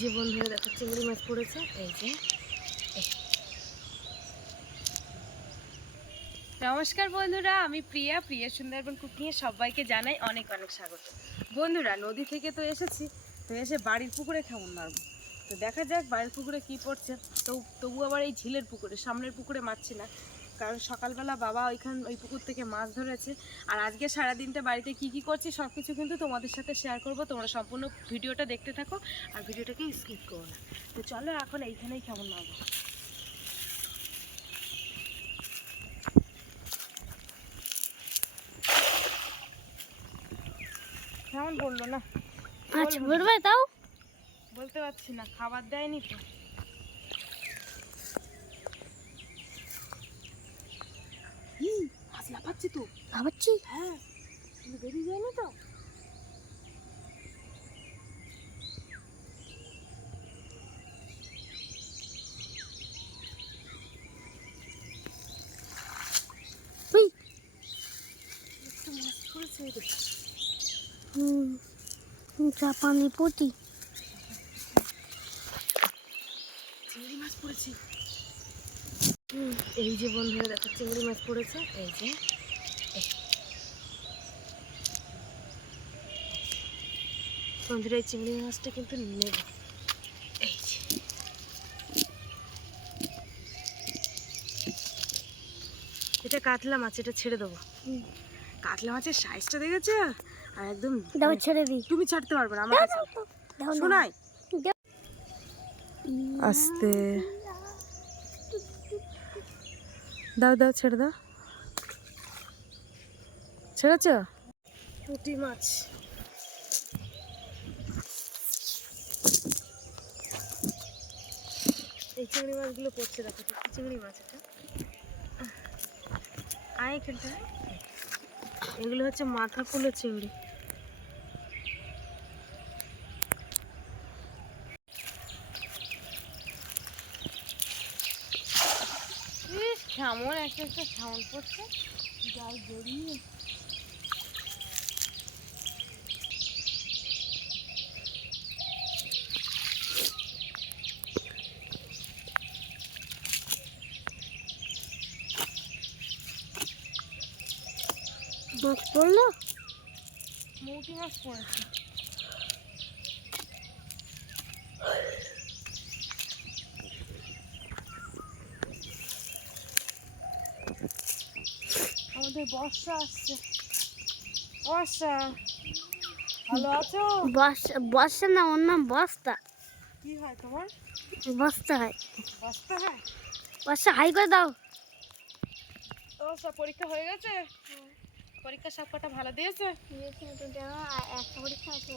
যে বন্ধুরা দেখো, চিংড়ি মাছ পড়েছে, এই যে। নমস্কার বন্ধুরা, আমি প্রিয়া প্রিয়া সুন্দরবন কুকিংয়ে সবাইকে জানাই অনেক অনেক স্বাগত। বন্ধুরা, নদী থেকে তো এসেছি, তো এসে বাড়ির পুকুরে কেমন মারবো। তো দেখা যাক বাড়ির পুকুরে কি পড়ছে। তো তবু আবার এই ঝিলের পুকুরে, সামনের পুকুরে মারছি না। কারণ সকালবেলা বাবা ওইখান ওই পুকুর থেকে মাছ ধরেছে। আর আজকে সারাদিনটা বাড়িতে কি কি করছি সব কিছু কিন্তু তোমাদের সাথে শেয়ার করব। তোমরা সম্পূর্ণ ভিডিওটা দেখতে থাকো আর ভিডিওটাকে স্কিপ করো না। তো চলো এখন এইখানেই কেমন মারবো কেমন বলল না? আচ্ছা বলবে তাও? বলতে পারছি না খাবার দেয়নি তো। লাফাচ্ছি তো। ভাবছি? হ্যাঁ কিন্তু বেরিয়ে তো। ওই দেখো। হুম জাপানি পটি চিংড়ি মাছ পড়েছে। এই যে বন্ধুরা দেখো চিংড়ি মাছ পড়েছে। এই যে বন্ধুরা এই চিংড়ি মাছটা কিন্তু নেব। এই যে। এটা কাতলা মাছ এটা ছেড়ে দেবো। কাতলা মাছের সাইজটা দেখেছ? আর একদম দাও ছেড়ে দিই। তুমি ছাড়তে পারবে না আমার কাছে। শোনাই। আস্তে। দাও দাও ছেড়ে দাও। ছেড়েছ? পুঁটি মাছ। এই চিংড়ি মাছগুলো পড়ছে, দেখো চিংড়ি মাছ এটা? আয় এখানটা? এগুলো হচ্ছে মাথা ফুলের চিংড়ি কেমন একটা একটা সাউন্ড পড়ছে। যাই জড়িয়ে মাছ পড়ল মৌটি মাছ পড়েছে। আমাদের বর্ষা আসছে। বর্ষা ভালো আছো? বর্ষা বর্ষা না ওর নাম বস্তা। কি হয় তোমার? বস্তা হয়। বস্তা হয়? বর্ষা হাই করে দাও। বর্ষা পরীক্ষা হয়ে গেছে? পরীক্ষা সব কটা ভালো দিয়েছে? একটা পরীক্ষা আছে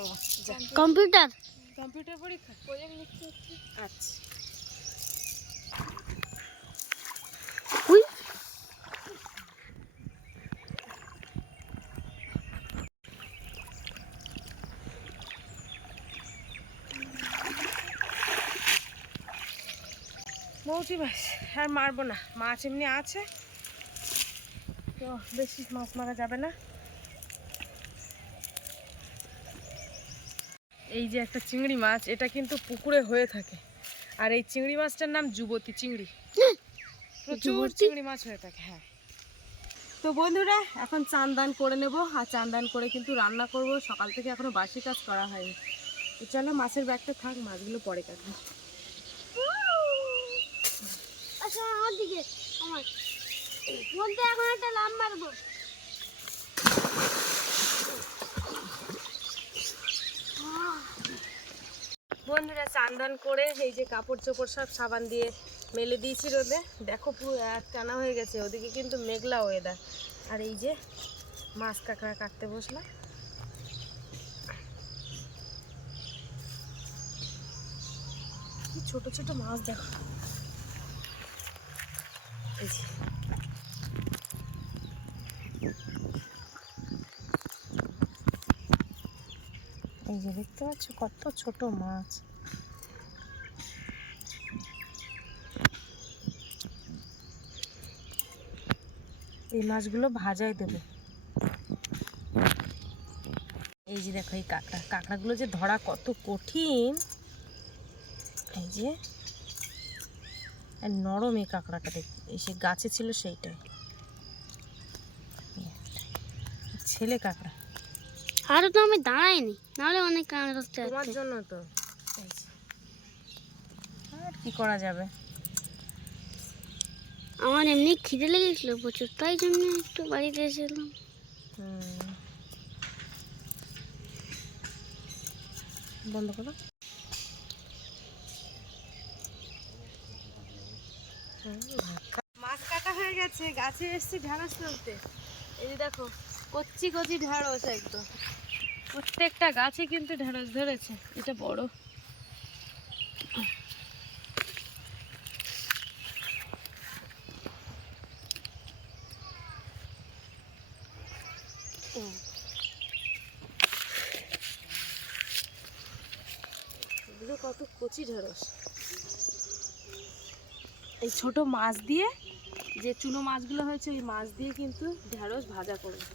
ও যা। কম্পিউটার। কম্পিউটার? পরীক্ষা? আচ্ছা। মৌটি মাছ আর মারবো না। মাছ এমনি আছে। তো বেশি মাছ মারা যাবে না। এই যে একটা চিংড়ি মাছ এটা কিন্তু পুকুরে হয়ে থাকে। আর এই চিংড়ি মাছটার নাম যুবতী চিংড়ি। প্রচুর চিংড়ি মাছ হয়ে থাকে হ্যাঁ। তো বন্ধুরা এখন চান দান করে নেব। আর চান দান করে কিন্তু রান্না করব। সকাল থেকে এখনও বাসি কাজ করা হয়নি। তো চলো মাছের ব্যাগটা থাক মাছগুলো পরে কাটবো। আচ্ছা আমার দিকে আমার। বলতে এখন একটা লাম মারবো। বন্ধুরা চান্দান করে এই যে কাপড় চোপড় সব সাবান দিয়ে মেলে দিয়েছি রোদে। দেখো পুরো এক টানা হয়ে গেছে, ওদিকে কিন্তু মেঘলা ওয়েদার আর এই যে মাছ কাঁকড়া কাটতে বসলাম। ছোট ছোট মাছ দেখো। এই যে এই যে দেখতে পাচ্ছ কত ছোট মাছ। এই মাছগুলো ভাজাই দেবে। এই যে দেখো, এই কাঁকড়া, কাঁকড়াগুলো যে ধরা কত কঠিন। এই যে নরম এই কাঁকড়াটা দেখ এই সে গাছে ছিল সেইটাই। ছেলে কাঁকড়া। আরও তো আমি দাঁড়াইনি নাহলে অনেক কাঁকড়া ধরতে তোমার জন্য তো। আর কি করা যাবে? আমার এমনি খিদে লেগেছিল প্রচুর তাই জন্য একটু বাড়িতে এসেছিলাম। বন্ধ করো। মাছ কাটা হয়ে গেছে গাছে এসছি ঢ্যাঁড়স তুলতে। এই যে দেখো কচ্ছি কচি ঢ্যাঁড়স একদম। প্রত্যেকটা গাছে কিন্তু ঢ্যাঁড়স ধরেছে এটা বড়। এগুলো কত কচি ঢেঁড়স। এই ছোট মাছ দিয়ে যে চুনো মাছগুলো হয়েছে ওই মাছ দিয়ে কিন্তু ঢেঁড়স ভাজা করবে।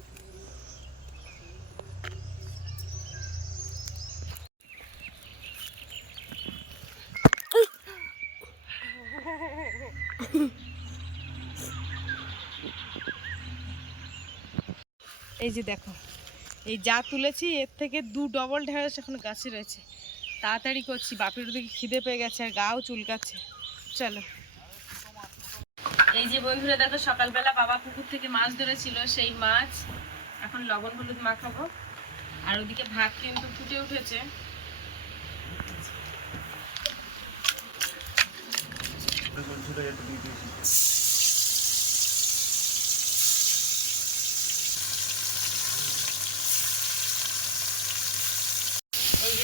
এই যে দেখো, এই যা তুলেছি, এর থেকে দু ডবল ঢেঁড়স এখন গাছে রয়েছে। তাড়াতাড়ি করছি, বাপের ওদিকে খিদে পেয়ে গেছে আর গাও চুলকাচ্ছে। চলো। এই যে বন্ধুরা, দেখো, সকালবেলা বাবা পুকুর থেকে মাছ ধরেছিল, সেই মাছ। এখন লবণ হলুদ মাখাবো। আর ওদিকে ভাত কিন্তু ফুটে উঠেছে।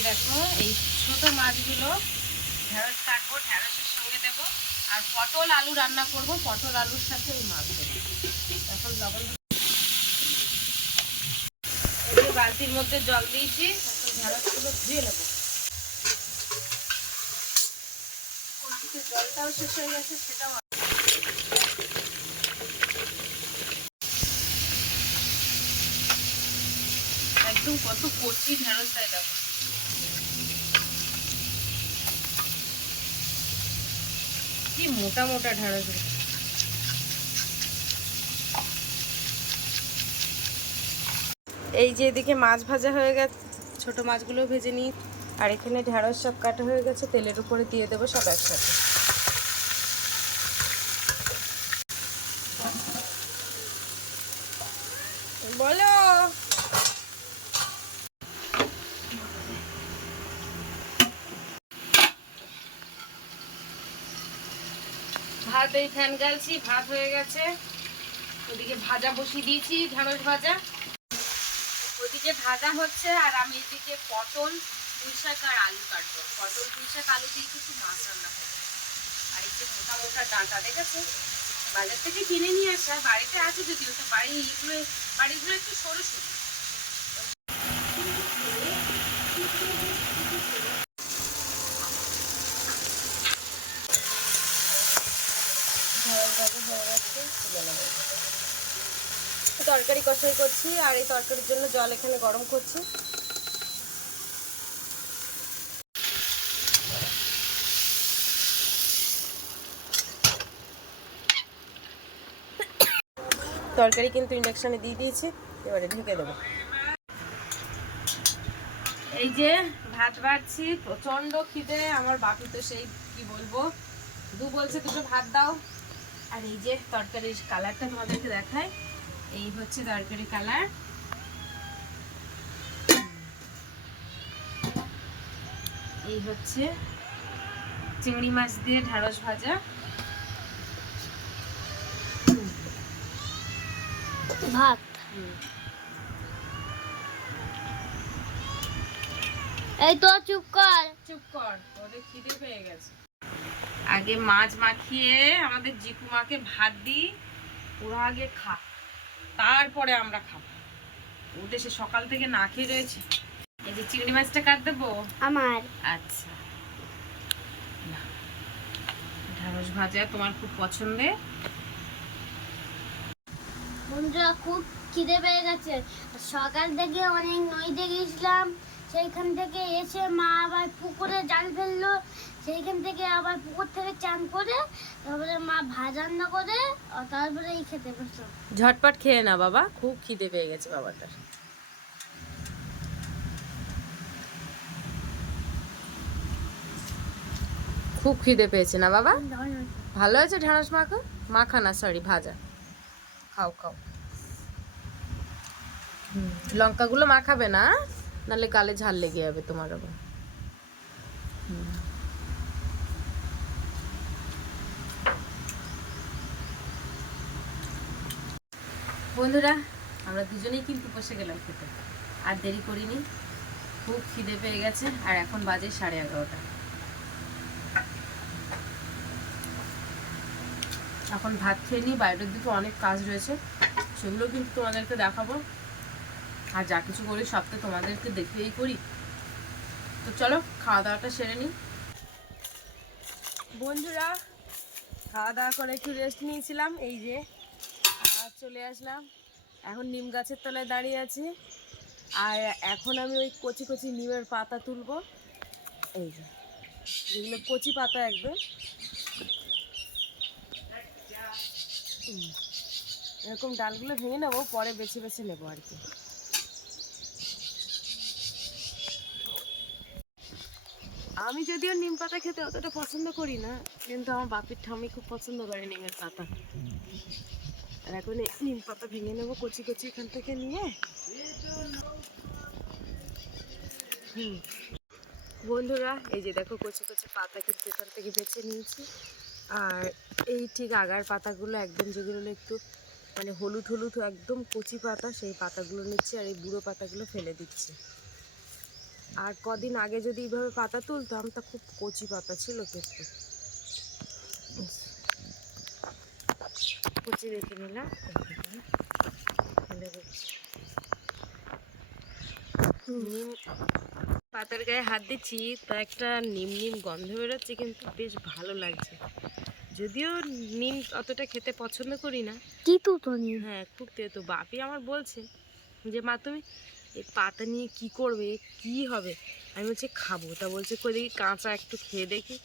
দেখো, এই ছোট মাছগুলো ঢেঁড়স কাটবো, ঢেঁড়সের সঙ্গে দেব। আর পটল আলু রান্না করব, পটল আলুর সাথে এই মাছ দেবো। এখন লবণ এই বালতির মধ্যে জল দিয়েছি, এখন ঢেঁড়সগুলো ধুয়ে নেব। জলটাও শেষ হয়ে গেছে, সেটাও একদম কত কচি ঢেঁড়স তাই দেখো। কি মোটা মোটা ঢেঁড়স রে। এই যে এদিকে মাছ ভাজা হয়ে গেছে, ছোট মাছগুলো ভেজে নিই। আর এখানে ঢেঁড়স সব কাটা হয়ে গেছে, তেলের উপরে দিয়ে দেবো সব একসাথে। বলো! ভাত ফ্যান গালছি, ভাত হয়ে গেছে। ওদিকে ভাজা বসিয়ে দিয়েছি, ঢেঁড়স ভাজা। ওদিকে ভাজা হচ্ছে আর আমি এদিকে পটল, পুঁই শাক আর আলু কাটবো। পটল, পুঁই শাক, আলু দিয়ে কিছু মাছ রান্না করব। আর এই যে মোটা মোটা ডাঁটা, দেখেছ? বাজার থেকে কিনে নিয়ে আসা বাড়িতে আছে যদিও, তো বাড়ি এইগুলো বাড়িগুলো একটু সরু সরু। তরকারি কষাই করছি, আর এই তরকারির জন্য জল এখানে গরম করছি। তরকারি কিন্তু ইন্ডাকশনে দিয়ে দিয়েছি, এবারে ঢেকে দেবো। এই যে ভাত বাড়ছি প্রচণ্ড খিদে, আমার বাপি তো সেই, কি বলব, দু বলছে দুটো ভাত দাও। আর এই যে তরকারির কালারটা তোমাদেরকে দেখায় এই হচ্ছে তরকারি কালার। এই হচ্ছে চিংড়ি মাছ দিয়ে ঢ্যাঁড়স ভাজা। ভাত? এই তো চুপ কর। চুপ কর ওদের খিদে পেয়ে গেছে। আগে মাছ মাখিয়ে আমাদের জিকু মাকে ভাত দিই ওরা আগে খা তারপরে আমরা খাব। ওদের সে সকাল থেকে না খেয়ে রয়েছে? এই যে চিংড়ি মাছটা কাট দেবো? আমার। আচ্ছা। ঢ্যাঁড়স ভাজা তোমার খুব পছন্দের। বন্ধুরা খুব খিদে পেয়ে গেছে। সকাল থেকে অনেক নদীতে গিয়েছিলাম সেইখান থেকে এসে মা আবার পুকুরে জাল ফেলল। সেইখান থেকে আবার পুকুর থেকে চান করে, তারপরে মা ভাত রান্না করে তারপরে এই খেতে বসতাম ঝটপট খেয়ে না বাবা, খুব খিদে পেয়ে গেছে বাবাটার খুব খিদে পেয়েছে না বাবা? ভালো আছে ঢ্যাঁড়স মাখা? মাখা না সরি ভাজা। খাও খাও। লঙ্কাগুলো মাখাবে না, নাহলে গালে ঝাল লেগে যাবে তোমার আবার। হুম। বন্ধুরা, আমরা দুজনেই কিন্তু বসে গেলাম খেতে। আর দেরি করিনি, খুব খিদে পেয়ে গেছে, আর এখন বাজে সাড়ে এগারোটা। এখন ভাত খেয়ে নিই বাইরের দিকে অনেক কাজ রয়েছে, সেগুলো কিন্তু তোমাদেরকে দেখাবো। আর যা কিছু করি সব তো তোমাদেরকে দেখেই করি। তো চলো খাওয়া দাওয়াটা সেরে নিই। বন্ধুরা খাওয়া দাওয়া করে একটু রেস্ট নিয়েছিলাম, এই যে চলে আসলাম। এখন নিম গাছের তলায় দাঁড়িয়ে আছি। আর এখন আমি ওই কচি কচি নিমের পাতা তুলবো। এই যে যেগুলো কচি পাতা একদম। এরকম ডালগুলো ভেঙে নেব, পরে বেছে বেছে নেব আর কি। আমি যদিও নিম পাতা খেতে অতটা পছন্দ করি না, কিন্তু আমার বাপির ঠামি খুব পছন্দ করে নিমের পাতা। আর এখন নিম পাতা ভেঙে নেব, কচি কচি এখান থেকে নিয়ে। হুম। বন্ধুরা, এই যে দেখো কচি কচি পাতা কিন্তু এখান থেকে বেছে নিয়েছি। আর এই ঠিক আগার পাতাগুলো একদম যেগুলো একটু মানে হলুদ হলুদ একদম কচি পাতা, সেই পাতাগুলো নিচ্ছি আর এই বুড়ো পাতাগুলো ফেলে দিচ্ছি। আর কদিন আগে যদি এইভাবে পাতা তুলতাম, তা খুব কচি পাতা ছিল কিন্তু। কচি রেখে নিলাম। নিম পাতার গায়ে হাত দিচ্ছি তা একটা নিম নিম গন্ধ বেরোচ্ছে কিন্তু বেশ ভালো লাগছে। যদিও নিম অতটা খেতে পছন্দ করি না। কি তো তো নিয়ে হ্যাঁ খুব তেতো। বাপি আমার বলছে যে মা তুমি এই পাতা নিয়ে কি করবে? কি হবে? আমি বলছি, খাব। তা বলছে, কই দেখি কাঁচা একটু খেয়ে দেখি।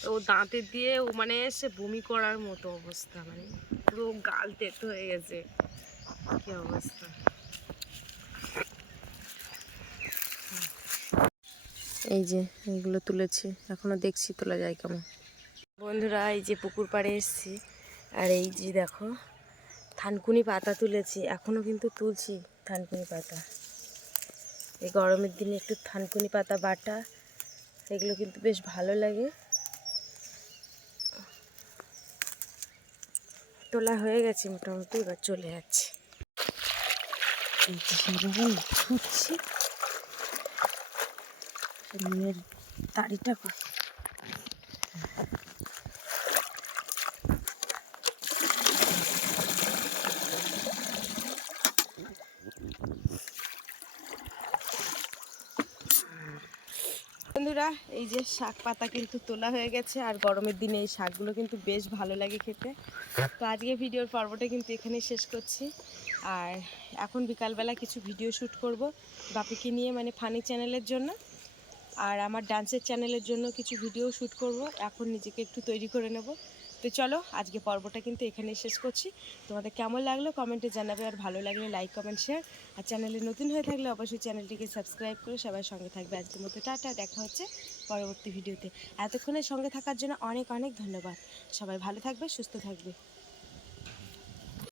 তো ও দাঁতে দিয়ে ও মানে এসে বমি করার মতো অবস্থা মানে পুরো গাল তেতো হয়ে গেছে। কি অবস্থা? এই যে, এগুলো তুলেছি। এখনও দেখছি, তোলা যায় কেমন। বন্ধুরা, এই যে পুকুর পাড়ে এসেছি। আর এই যে দেখো, থানকুনি পাতা তুলেছি। এখনও কিন্তু তুলছি থানকুনি পাতা। এই গরমের দিনে একটু থানকুনি পাতা, বাটা, এগুলো কিন্তু বেশ ভালো লাগে। তোলা হয়ে গেছে মোটামুটি, এবার চলে যাচ্ছে। নিমের এই যে শাক পাতা কিন্তু তোলা হয়ে গেছে, আর গরমের দিনে এই শাকগুলো কিন্তু বেশ ভালো লাগে খেতে। তো আজকে ভিডিওর পর্বটা কিন্তু এখানে শেষ করছি। আর এখন বিকালবেলা কিছু ভিডিও শ্যুট করব বাপিকে নিয়ে মানে ফানি চ্যানেলের জন্য। আর আমার ডান্সের চ্যানেলের জন্য কিছু ভিডিও শ্যুট করব। এখন নিজেকে একটু তৈরি করে নেব। তো চলো, আজকে পর্বটা কিন্তু এখানেই শেষ করছি। তোমাদের কেমন লাগল কমেন্টে জানাবে, আর ভালো লাগলে লাইক কমেন্ট শেয়ার আর চ্যানেলে নতুন হয়ে থাকলে অবশ্যই চ্যানেলটিকে সাবস্ক্রাইব করে সবাই সঙ্গে থাকবে। আজকের মতো টাটা, দেখা হচ্ছে পরবর্তী ভিডিওতে এতক্ষণের সঙ্গে থাকার জন্য অনেক অনেক ধন্যবাদ। সবাই ভালো থাকবে, সুস্থ থাকবে।